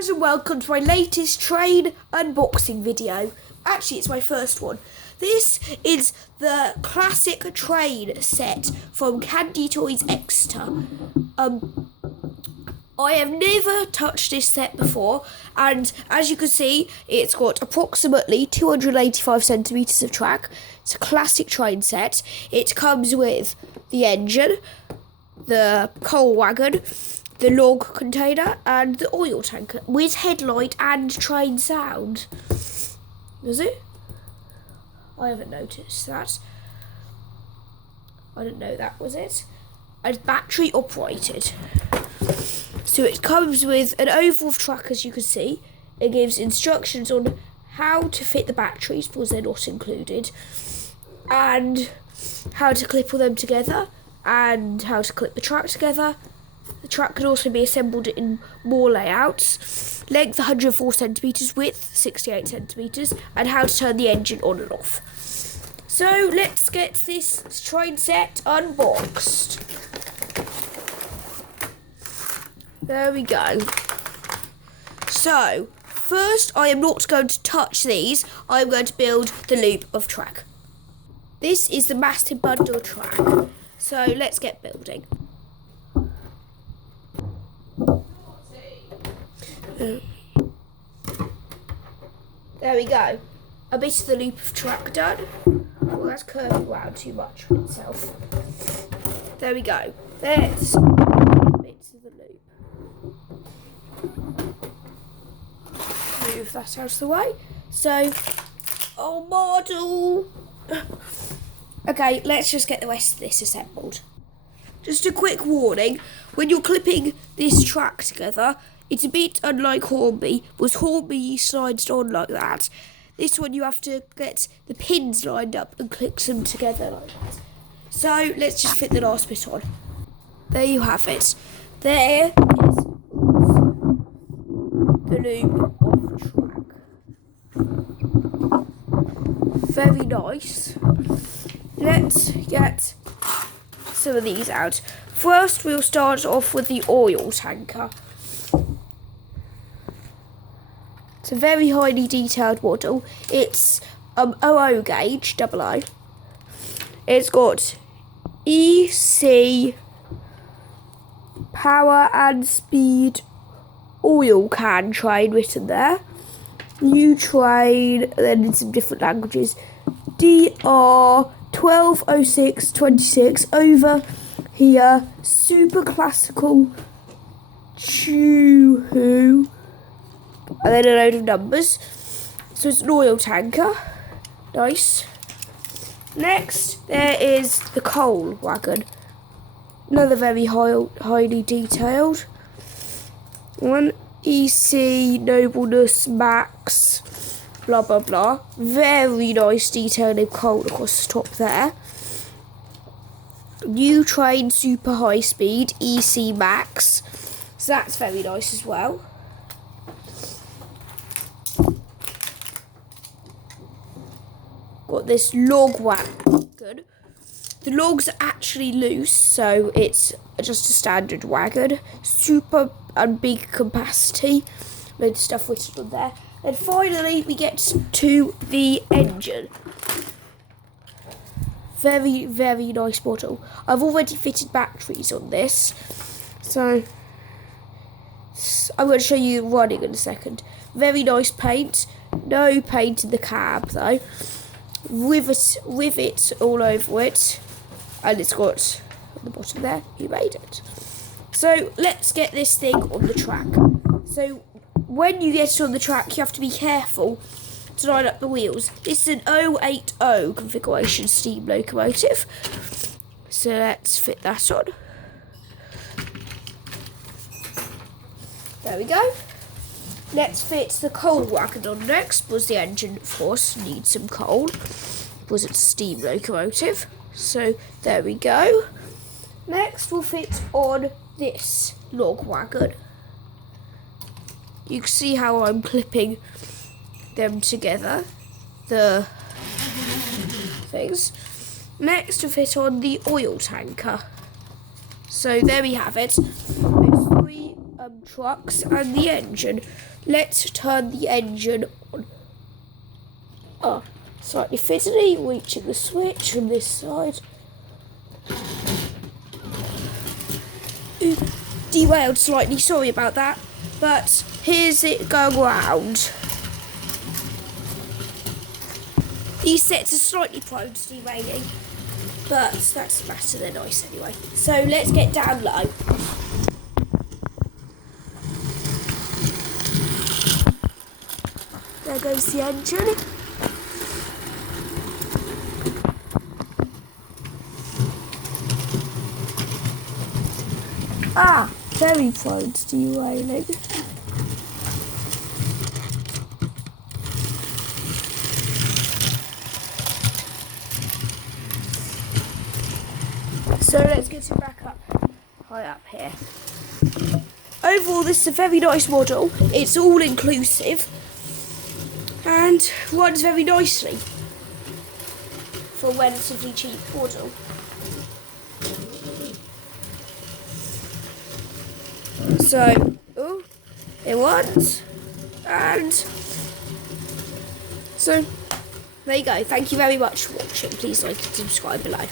Guys, and welcome to my latest train unboxing video. Actually, it's my first one. This is the classic train set from Candy Toys Exeter. I have never touched this set before, and as you can see, it's got approximately 285 centimetres of track. It's a classic train set. It comes with the engine, the coal wagon, the log container, and the oil tanker with headlight and train sound. Does it? I haven't noticed that. I didn't know that was it. And battery operated. So it comes with an oval of track, as you can see. It gives instructions on how to fit the batteries because they're not included, and how to clip all them together, and how to clip the track together. The track can also be assembled in more layouts. Length 104 centimetres, width 68 centimetres, and how to turn the engine on and off. So let's get this train set unboxed. There we go. So first, I am not going to touch these. I am going to build the loop of track. This is the massive bundle track. So let's get building. There we go. A bit of the loop of track done. Well, that's curving around too much for itself. There we go. There's bits of the loop. Move that out of the way. So, model. Okay, let's just get the rest of this assembled. Just a quick warning, when you're clipping this track together, it's a bit unlike Hornby, because Hornby slides on like that. This one you have to get the pins lined up and click them together like that. So let's just fit the last bit on. There you have it. There is the loop of track. Very nice. Let's get some of these out. First, we'll start off with the oil tanker. It's a very highly detailed model. It's 00 gauge, double O. It's got EC power and speed oil can train written there. New train, and then in some different languages. DR 120626 over here. Super classical choo-hoo. And then a load of numbers. So it's an oil tanker. Nice. Next, there is the coal wagon. Another very highly detailed one. EC Nobleness Max. Blah, blah, blah. Very nice detailing coal across the top there. New train super high speed. EC Max. So that's very nice as well. Got this log wagon. The logs are actually loose, so it's just a standard wagon. Super and big capacity. Loads of stuff written on there. And finally, we get to the engine. Very, very nice model. I've already fitted batteries on this, so I'm going to show you running in a second. Very nice paint. No paint in the cab though. Rivets all over it, and it's got at the bottom there, you made it. So let's get this thing on the track. So when you get it on the track, you have to be careful to line up the wheels. This is an 080 configuration steam locomotive, so let's fit that on. There we go. Let's fit the coal wagon on next, because the engine, of course, needs some coal, because it's a steam locomotive. So there we go. Next, we'll fit on this log wagon. You can see how I'm clipping them together, the things. Next, we'll fit on the oil tanker. So there we have it. Those three trucks and the engine. Let's turn the engine on. Oh, slightly fiddly, reaching the switch from this side. Ooh, derailed slightly, sorry about that. But here's it going round. These sets are slightly prone to derailing, but that doesn't matter, they're nice anyway. So let's get down low. There goes the engine. Ah, very prone to derailing. So let's get it back up, high up here. Overall, this is a very nice model. It's all inclusive and runs very nicely for a relatively cheap model. So, it runs, and so there you go. Thank you very much for watching. Please like and subscribe below.